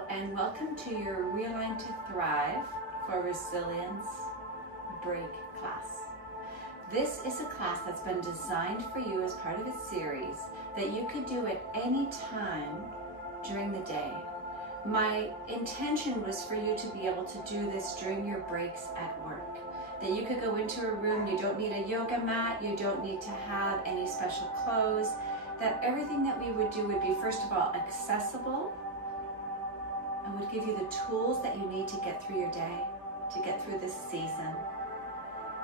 Hello and welcome to your Realign to Thrive for Resilience break class. This is a class that's been designed for you as part of a series that you could do at any time during the day. My intention was for you to be able to do this during your breaks at work. That you could go into a room, you don't need a yoga mat, you don't need to have any special clothes, that everything that we would do would be, first of all, accessible and would give you the tools that you need to get through your day, to get through this season,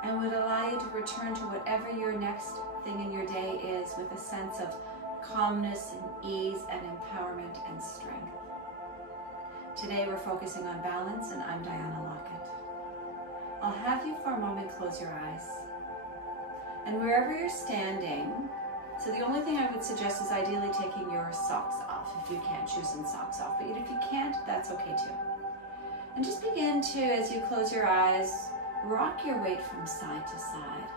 and would allow you to return to whatever your next thing in your day is with a sense of calmness and ease and empowerment and strength. Today we're focusing on balance, and I'm Diana Lockett. I'll have you for a moment close your eyes. And wherever you're standing, so the only thing I would suggest is ideally taking your socks off if you can't, choosing socks off. But if you can't, that's okay too. And just begin to, as you close your eyes, rock your weight from side to side.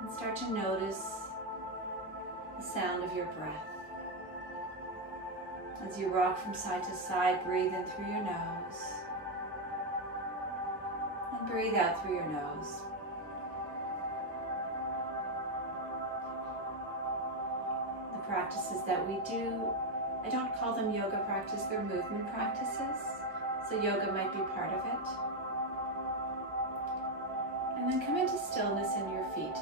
And start to notice the sound of your breath. As you rock from side to side, breathe in through your nose. And breathe out through your nose. The practices that we do, I don't call them yoga practice, they're movement practices. So yoga might be part of it. And then come into stillness in your feet,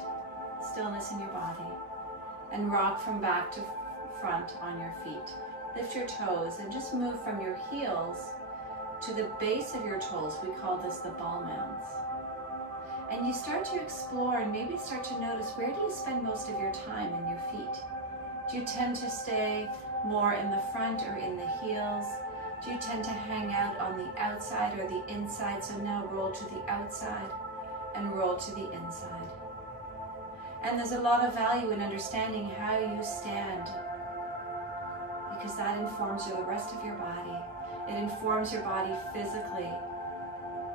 stillness in your body, and rock from back to front on your feet. Lift your toes and just move from your heels to the base of your toes. We call this the ball mounds. And you start to explore and maybe start to notice, where do you spend most of your time in your feet? Do you tend to stay more in the front or in the heels? Do you tend to hang out on the outside or the inside? So now roll to the outside and roll to the inside. And there's a lot of value in understanding how you stand, because that informs the rest of your body. It informs your body physically.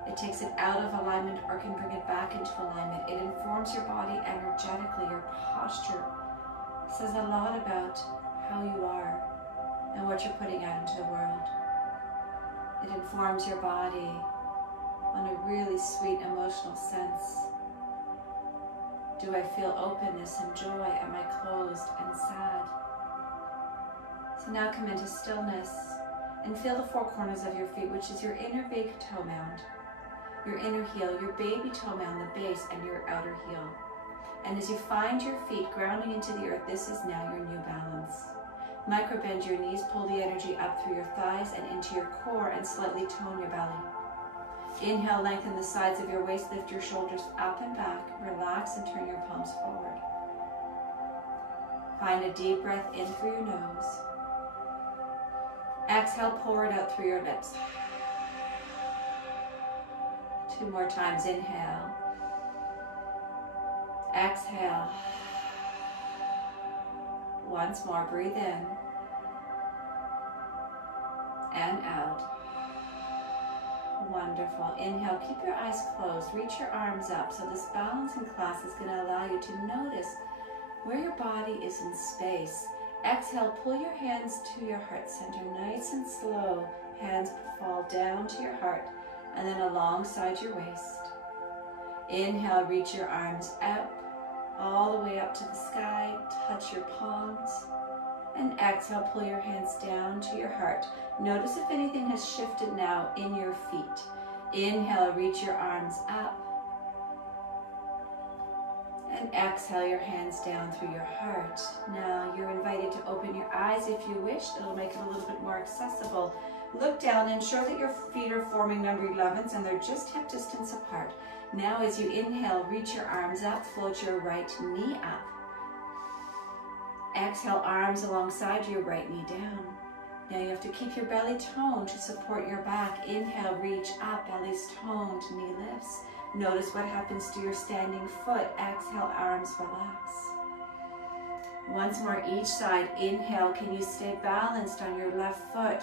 It takes it out of alignment or can bring it back into alignment. It informs your body energetically. Your posture says a lot about how you are and what you're putting out into the world. It informs your body on a really sweet emotional sense. Do I feel openness and joy? Am I closed and sad? So now come into stillness and feel the four corners of your feet, which is your inner big toe mound, your inner heel, your baby toe mound, the base, and your outer heel. And as you find your feet grounding into the earth, this is now your new balance. Micro bend your knees, pull the energy up through your thighs and into your core, and slightly tone your belly. Inhale, lengthen the sides of your waist, lift your shoulders up and back, relax and turn your palms forward. Find a deep breath in through your nose. Exhale, pour it out through your lips. 2 more times, inhale. Exhale. Once more, breathe in and out. Wonderful. Inhale, keep your eyes closed, reach your arms up. So this balancing class is going to allow you to notice where your body is in space. Exhale, pull your hands to your heart center, nice and slow. Hands fall down to your heart and then alongside your waist. Inhale, reach your arms up, all the way up to the sky, touch your palms. And exhale, pull your hands down to your heart. Notice if anything has shifted now in your feet. Inhale, reach your arms up. And exhale, your hands down through your heart. Now you're invited to open your eyes if you wish. It'll make it a little bit more accessible. Look down, ensure that your feet are forming number 11s and they're just hip distance apart. Now as you inhale, reach your arms up, float your right knee up. Exhale, arms alongside your right knee down. Now you have to keep your belly toned to support your back. Inhale, reach up, belly's toned, knee lifts. Notice what happens to your standing foot. Exhale, arms relax. Once more, each side. Inhale, can you stay balanced on your left foot?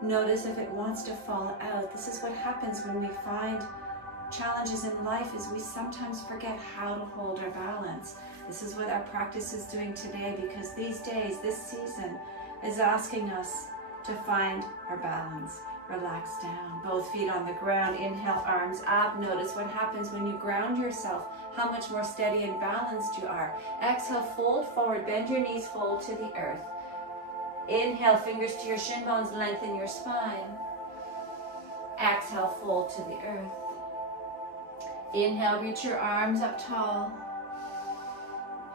Notice if it wants to fall out. This is what happens when we find challenges in life, is we sometimes forget how to hold our balance. This is what our practice is doing today, because these days, this season, is asking us to find our balance. Relax down, both feet on the ground. Inhale, arms up. Notice what happens when you ground yourself, how much more steady and balanced you are. Exhale, fold forward, bend your knees, fold to the earth. Inhale, fingers to your shin bones, lengthen your spine. Exhale, fold to the earth. Inhale, reach your arms up tall.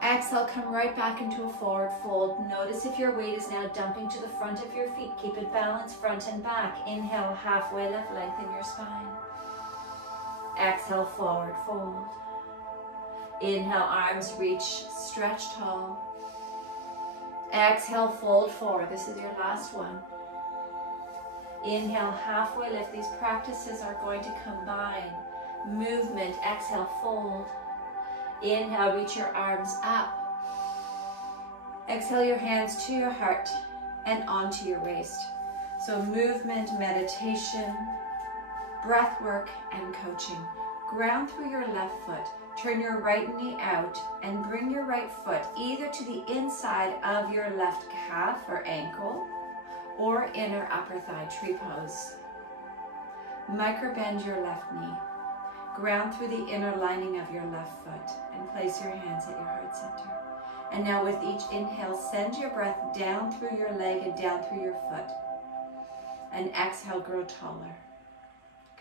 Exhale, come right back into a forward fold. Notice if your weight is now dumping to the front of your feet. Keep it balanced, front and back. Inhale, halfway lift, lengthen your spine. Exhale, forward fold. Inhale, arms reach, stretch tall. Exhale, fold forward. This is your last one. Inhale, halfway lift. These practices are going to combine movement. Exhale, fold. Inhale, reach your arms up. Exhale your hands to your heart and onto your waist. So movement, meditation, breath work, and coaching. Ground through your left foot. Turn your right knee out and bring your right foot either to the inside of your left calf or ankle or inner upper thigh, tree pose. Micro-bend your left knee. Ground through the inner lining of your left foot and place your hands at your heart center. And now with each inhale, send your breath down through your leg and down through your foot. And exhale, grow taller.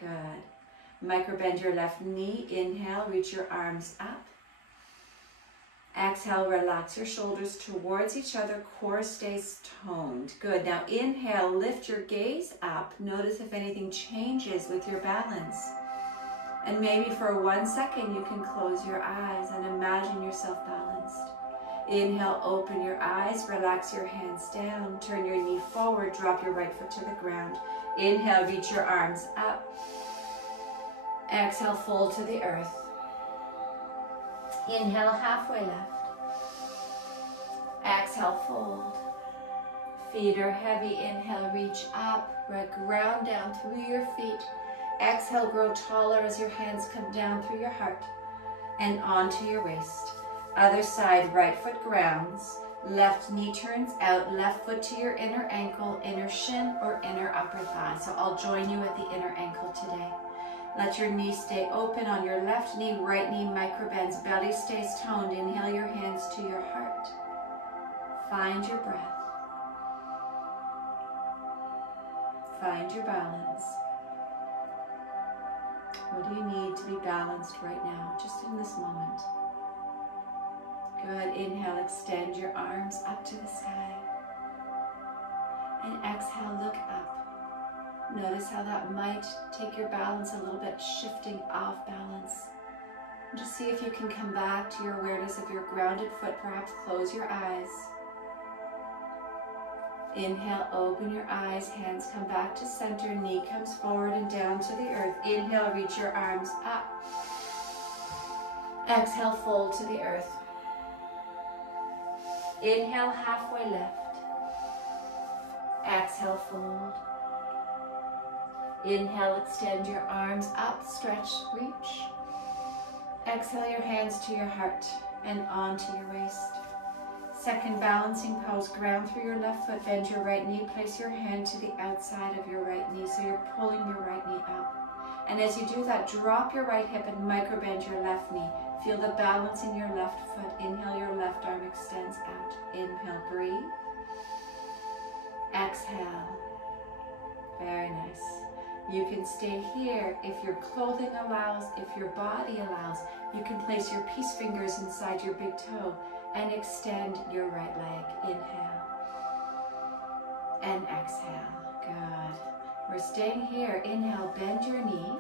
Good. Micro-bend your left knee. Inhale, reach your arms up. Exhale, relax your shoulders towards each other. Core stays toned. Good. Now inhale, lift your gaze up. Notice if anything changes with your balance. And maybe for 1 second you can close your eyes and imagine yourself balanced. Inhale, open your eyes, relax your hands down, turn your knee forward, drop your right foot to the ground. Inhale, reach your arms up. Exhale, fold to the earth. Inhale, halfway left. Exhale, fold. Feet are heavy. Inhale, reach up, ground down through your feet. Exhale, grow taller as your hands come down through your heart and onto your waist. Other side, right foot grounds, left knee turns out, left foot to your inner ankle, inner shin or inner upper thigh. So I'll join you at the inner ankle today. Let your knee stay open on your left knee, right knee micro bends, belly stays toned. Inhale your hands to your heart. Find your breath. Find your balance. What do you need to be balanced right now, just in this moment? Good. Inhale, extend your arms up to the sky. And exhale, look up. Notice how that might take your balance a little bit, shifting off balance. And just see if you can come back to your awareness of your grounded foot. Perhaps close your eyes. Inhale, open your eyes, hands come back to center, knee comes forward and down to the earth. Inhale, reach your arms up. Exhale, fold to the earth. Inhale, halfway lift. Exhale, fold. Inhale, extend your arms up, stretch, reach. Exhale your hands to your heart and onto your waist. Second balancing pose, ground through your left foot, bend your right knee, place your hand to the outside of your right knee, so you're pulling your right knee up. And as you do that, drop your right hip and micro bend your left knee. Feel the balance in your left foot. Inhale, your left arm extends out. Inhale, breathe. Exhale. Very nice. You can stay here if your clothing allows, if your body allows. You can place your peace fingers inside your big toe and extend your right leg. Inhale and exhale. Good. We're staying here. Inhale, bend your knee.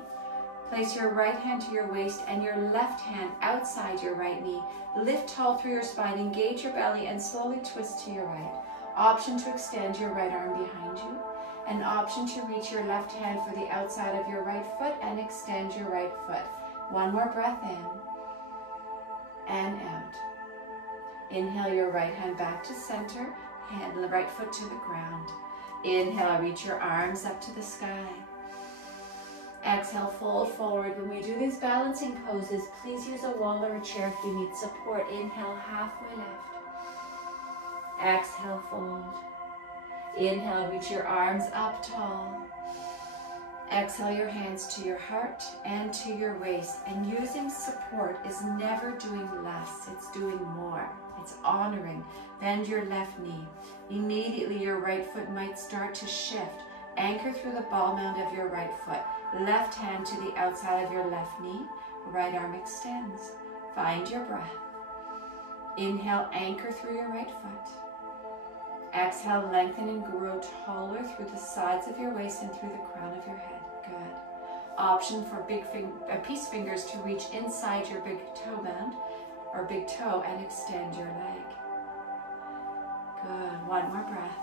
Place your right hand to your waist and your left hand outside your right knee. Lift tall through your spine, engage your belly, and slowly twist to your right. Option to extend your right arm behind you. An option to reach your left hand for the outside of your right foot and extend your right foot. One more breath in and out. Inhale your right hand back to center, hand the right foot to the ground. Inhale, reach your arms up to the sky. Exhale, fold forward. When we do these balancing poses, please use a wall or a chair if you need support. Inhale, halfway lift. Exhale, fold. Inhale, reach your arms up tall. Exhale your hands to your heart and to your waist. And using support is never doing less, it's doing more. It's honoring. Bend your left knee. Immediately your right foot might start to shift. Anchor through the ball mound of your right foot. Left hand to the outside of your left knee. Right arm extends. Find your breath. Inhale, anchor through your right foot. Exhale, lengthen and grow taller through the sides of your waist and through the crown of your head. Good. Option for peace fingers to reach inside your big toe band or big toe and extend your leg. Good. One more breath.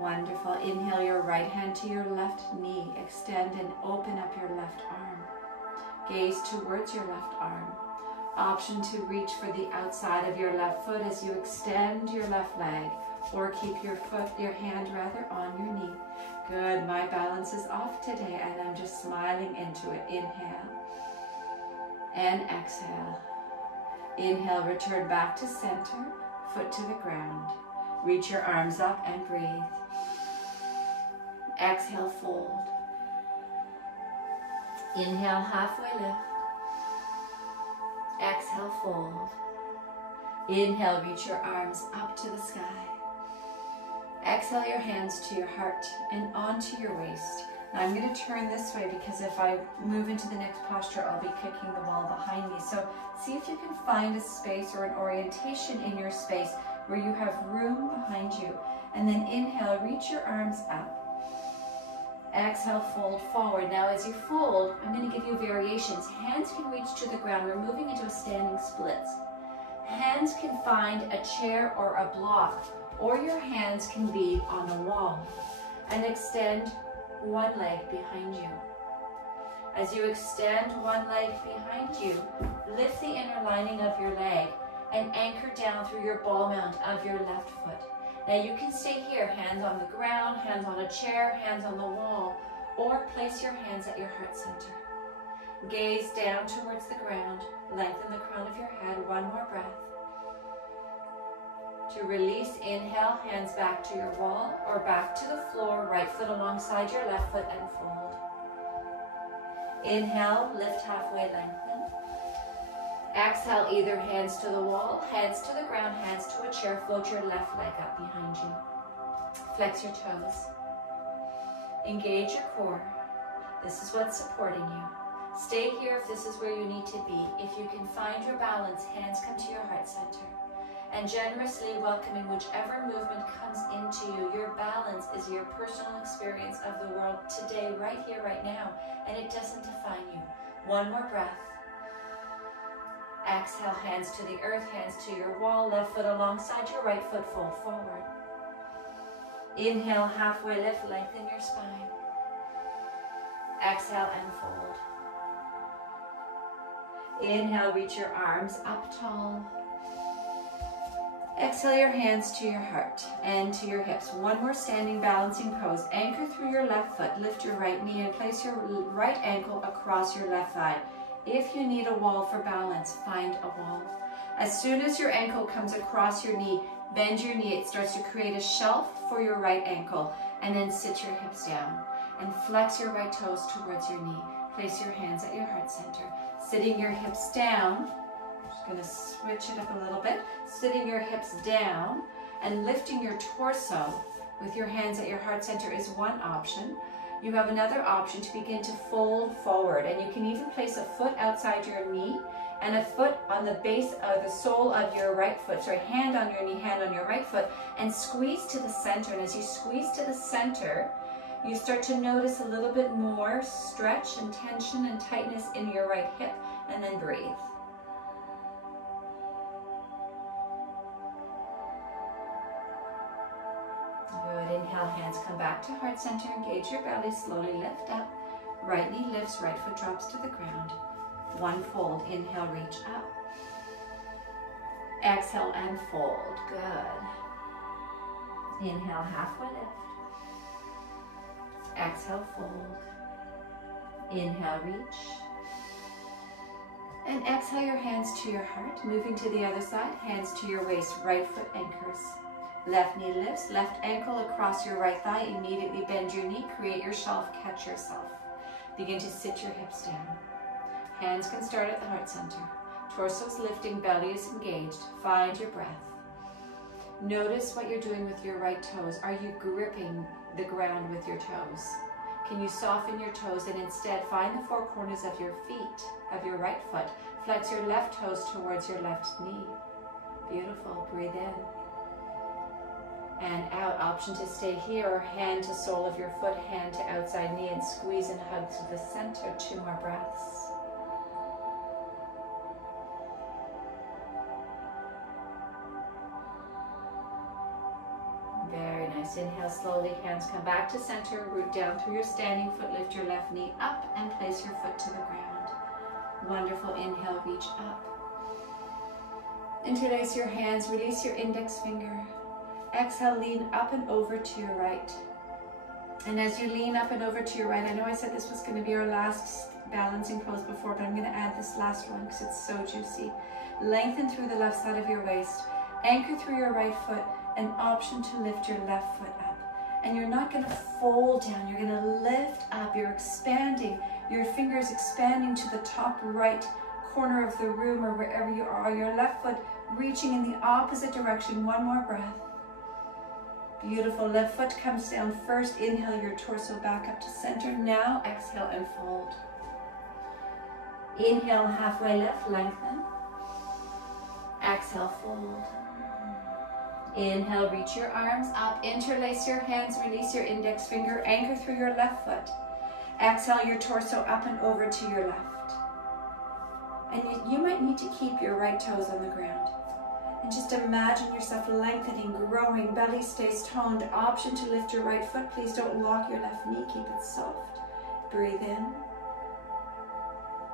Wonderful. Inhale your right hand to your left knee. Extend and open up your left arm. Gaze towards your left arm. Option to reach for the outside of your left foot as you extend your left leg, or keep your hand on your knee. Good. My balance is off today and I'm just smiling into it. Inhale and exhale. Inhale, return back to center, foot to the ground. Reach your arms up and breathe. Exhale, fold. Inhale, halfway lift. Exhale, fold. Inhale, reach your arms up to the sky. Exhale your hands to your heart and onto your waist. Now I'm going to turn this way because if I move into the next posture, I'll be kicking the wall behind me. So see if you can find a space or an orientation in your space where you have room behind you. And then inhale, reach your arms up. Exhale, fold forward. Now as you fold, I'm going to give you variations. Hands can reach to the ground. We're moving into a standing splits. Hands can find a chair or a block, or your hands can be on the wall. And extend one leg behind you. As you extend one leg behind you, lift the inner lining of your leg and anchor down through your ball mount of your left foot. Now you can stay here, hands on the ground, hands on a chair, hands on the wall, or place your hands at your heart center. Gaze down towards the ground, lengthen the crown of your head, one more breath. To release, inhale, hands back to your wall or back to the floor, right foot alongside your left foot and fold. Inhale, lift halfway, lengthen. Exhale, either hands to the wall, hands to the ground, hands to a chair, float your left leg up behind you. Flex your toes. Engage your core. This is what's supporting you. Stay here if this is where you need to be. If you can find your balance, hands come to your heart center. And generously welcoming whichever movement comes into you. Your balance is your personal experience of the world today, right here, right now, and it doesn't define you. One more breath. Exhale, hands to the earth, hands to your wall, left foot alongside your right foot, fold forward. Inhale, halfway lift, lengthen your spine. Exhale and fold. Inhale, reach your arms up tall. Exhale your hands to your heart and to your hips. One more standing balancing pose. Anchor through your left foot, lift your right knee and place your right ankle across your left thigh. If you need a wall for balance, find a wall. As soon as your ankle comes across your knee, bend your knee. It starts to create a shelf for your right ankle, and then sit your hips down and flex your right toes towards your knee. Place your hands at your heart center. Sitting your hips down, I'm going to switch it up a little bit. Sitting your hips down and lifting your torso with your hands at your heart center is one option. You have another option to begin to fold forward, and you can even place a foot outside your knee and a foot on the base of the sole of your right foot. Sorry, hand on your knee, hand on your right foot, and squeeze to the center. And as you squeeze to the center, you start to notice a little bit more stretch and tension and tightness in your right hip, and then breathe. Good. Inhale, hands come back to heart center. Engage your belly. Slowly lift up. Right knee lifts, right foot drops to the ground. One fold. Inhale, reach up. Exhale and fold. Good. Inhale, halfway lift. Exhale, fold. Inhale, reach. And exhale your hands to your heart. Moving to the other side, hands to your waist. Right foot anchors. Left knee lifts, left ankle across your right thigh. Immediately bend your knee, create your shelf, catch yourself. Begin to sit your hips down. Hands can start at the heart center. Torso's lifting, belly is engaged. Find your breath. Notice what you're doing with your right toes. Are you gripping the ground with your toes? Can you soften your toes and instead find the four corners of your feet, of your right foot. Flex your left toes towards your left knee. Beautiful. Breathe in. And out. Option to stay here or hand to sole of your foot, hand to outside knee, and squeeze and hug to the center. 2 more breaths. Very nice. Inhale slowly, hands come back to center, root down through your standing foot, lift your left knee up and place your foot to the ground. Wonderful. Inhale, reach up. Interlace your hands, release your index finger. Exhale, lean up and over to your right. And as you lean up and over to your right, I know I said this was going to be our last balancing pose before, but I'm going to add this last one because it's so juicy. Lengthen through the left side of your waist. Anchor through your right foot. An option to lift your left foot up. And you're not going to fold down. You're going to lift up. You're expanding. Your fingers expanding to the top right corner of the room or wherever you are. Your left foot reaching in the opposite direction. 1 more breath. Beautiful. Left foot comes down first. Inhale your torso back up to center. Now exhale and fold. Inhale, halfway lift, lengthen. Exhale, fold. Inhale, reach your arms up. Interlace your hands, release your index finger. Anchor through your left foot. Exhale your torso up and over to your left. And you might need to keep your right toes on the ground. And just imagine yourself lengthening, growing, belly stays toned. Option to lift your right foot. Please don't lock your left knee, keep it soft. Breathe in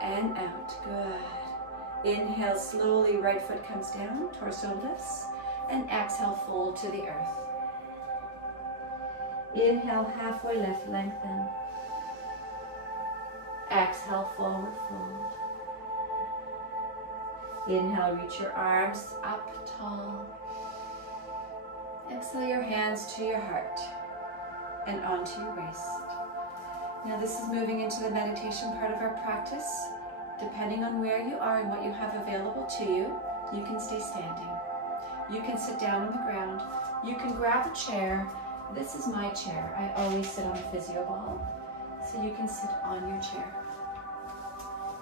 and out. Good. Inhale slowly, right foot comes down, torso lifts, and exhale, fold to the earth. Inhale, halfway lift, lengthen. Exhale, forward fold. Inhale, reach your arms up tall. Exhale your hands to your heart and onto your waist. Now this is moving into the meditation part of our practice. Depending on where you are and what you have available to you, you can stay standing. You can sit down on the ground. You can grab a chair. This is my chair. I always sit on a physio ball. So you can sit on your chair.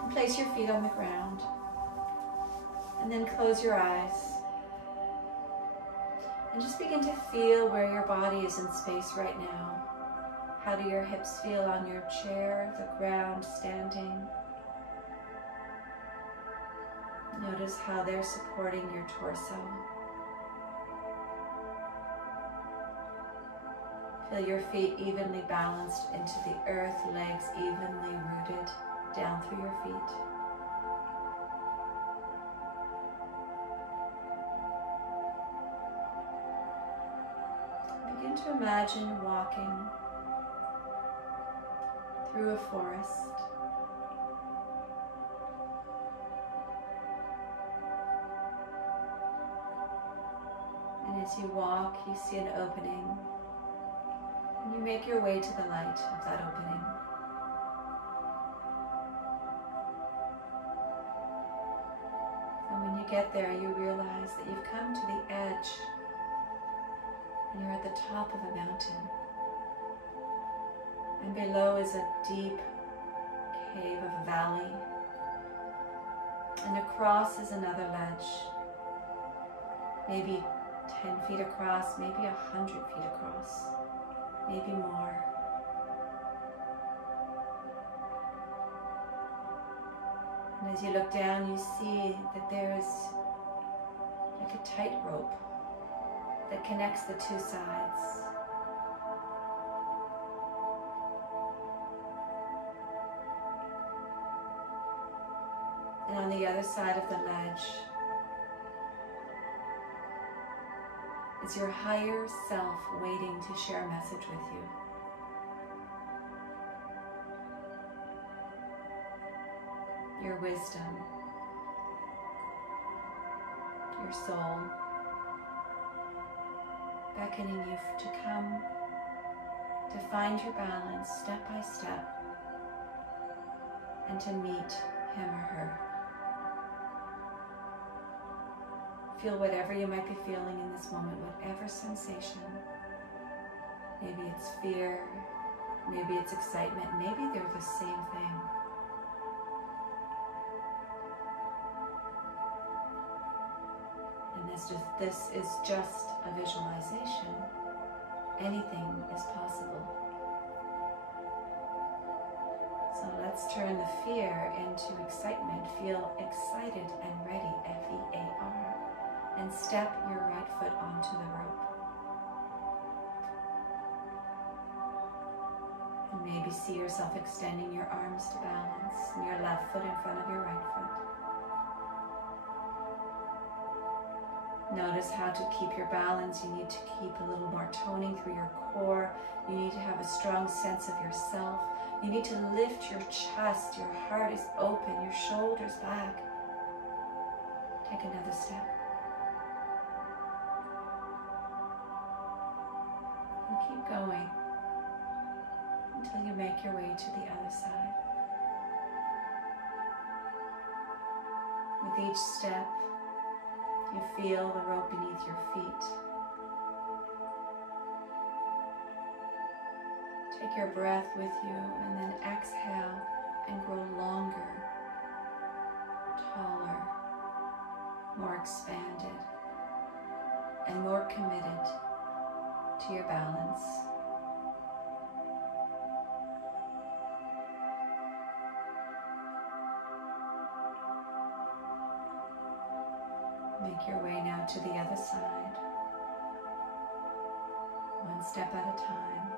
And place your feet on the ground. And then close your eyes. And just begin to feel where your body is in space right now. How do your hips feel on your chair, the ground, standing? Notice how they're supporting your torso. Feel your feet evenly balanced into the earth, legs evenly rooted down through your feet. Begin to imagine walking through a forest. And as you walk, you see an opening. And you make your way to the light of that opening. And when you get there, you realize that you've come to the edge and you're at the top of a mountain. And below is a deep cave of a valley. And across is another ledge, maybe 10 feet across, maybe 100 feet across, maybe more. And as you look down, you see that there is like a tightrope that connects the two sides. And on the other side of the ledge is your higher self waiting to share a message with you. your wisdom, your soul, beckoning you to come, to find your balance step by step, and to meet him or her. Feel whatever you might be feeling in this moment, whatever sensation. Maybe it's fear, maybe it's excitement, maybe they're the same thing. And this is just a visualization. Anything is possible. So let's turn the fear into excitement. Feel excited and ready, F-E-A-R. And step your right foot onto the rope. And maybe see yourself extending your arms to balance and your left foot in front of your right foot. Notice how to keep your balance. You need to keep a little more toning through your core. You need to have a strong sense of yourself. You need to lift your chest. Your heart is open, your shoulders back. Take another step. And keep going until you make your way to the other side. With each step, you feel the rope beneath your feet. Take your breath with you and then exhale and grow longer, taller, more expanded, and more committed to your balance. Make your way now to the other side, one step at a time.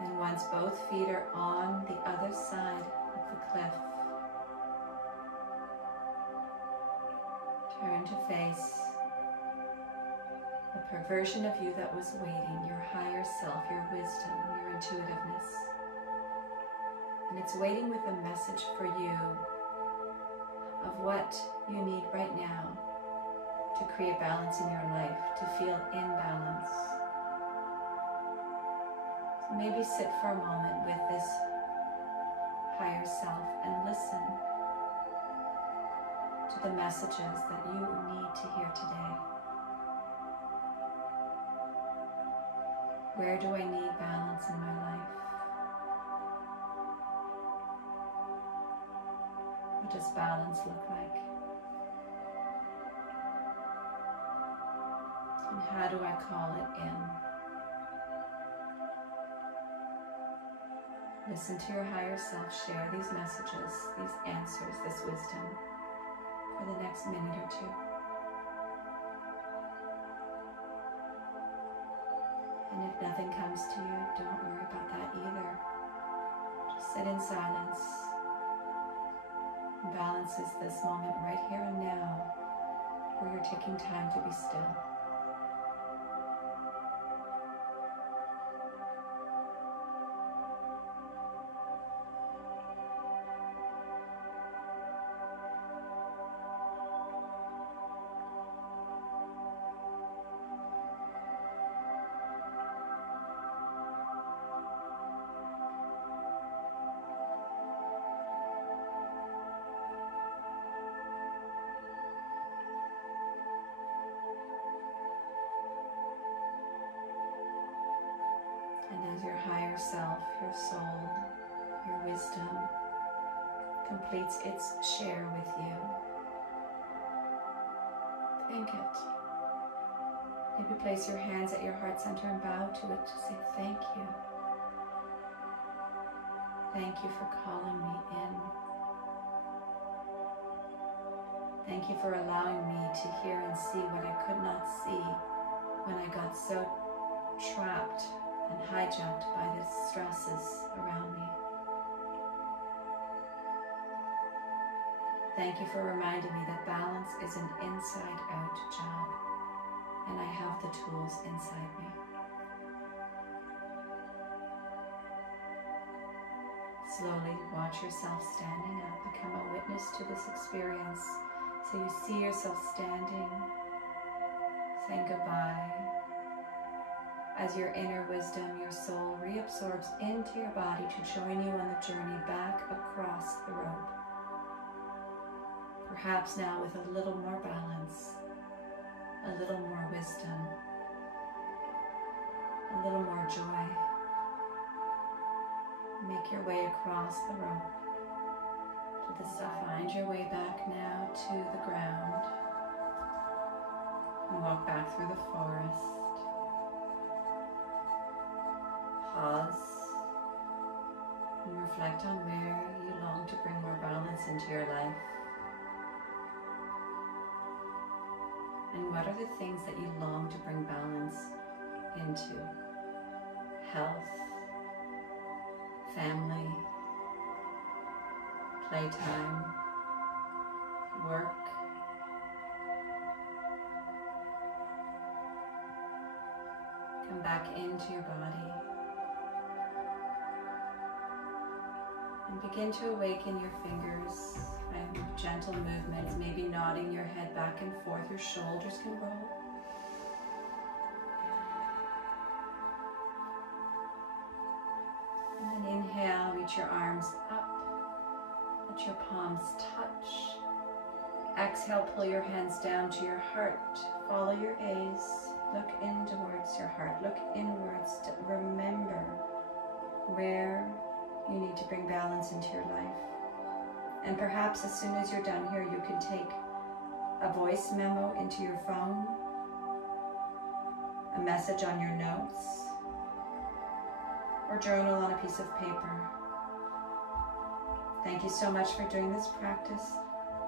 And once both feet are on the other side of the cliff, turn to face the perversion of you that was waiting, your higher self, your wisdom, your intuitiveness. And it's waiting with a message for you of what you need right now to create balance in your life, to feel in balance. So maybe sit for a moment with this higher self and listen to the messages that you need to hear today. Where do I need balance in my life? What does balance look like? And how do I call it in? Listen to your higher self share these messages, these answers, this wisdom for the next minute or two. And if nothing comes to you, don't worry about that either. Just sit in silence. Balance is this moment right here and now where you're taking time to be still. Your higher self, your soul, your wisdom completes its share with you. Thank it. Maybe place your hands at your heart center and bow to it to say thank you. Thank you for calling me in. Thank you for allowing me to hear and see what I could not see when I got so trapped and hijacked by the stresses around me. Thank you for reminding me that balance is an inside-out job, and I have the tools inside me. slowly watch yourself standing up. Become a witness to this experience. So you see yourself standing, saying goodbye. As your inner wisdom, your soul reabsorbs into your body to join you on the journey back across the rope. Perhaps now with a little more balance, a little more wisdom, a little more joy. Make your way across the rope to the side. Find your way back now to the ground and walk back through the forest. Pause and reflect on where you long to bring more balance into your life. And what are the things that you long to bring balance into? Health, family, playtime, work. Come back into your body and begin to awaken your fingers by gentle movements, maybe nodding your head back and forth. Your shoulders can roll. And then inhale, reach your arms up. Let your palms touch. Exhale, pull your hands down to your heart. Follow your gaze. Look in towards your heart. Look inwards to remember where you need to bring balance into your life. And perhaps as soon as you're done here, you can take a voice memo into your phone, a message on your notes, or journal on a piece of paper. Thank you so much for doing this practice.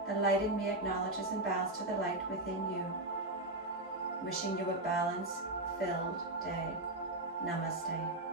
The light in me acknowledges and bows to the light within you. Wishing you a balance-filled day. Namaste.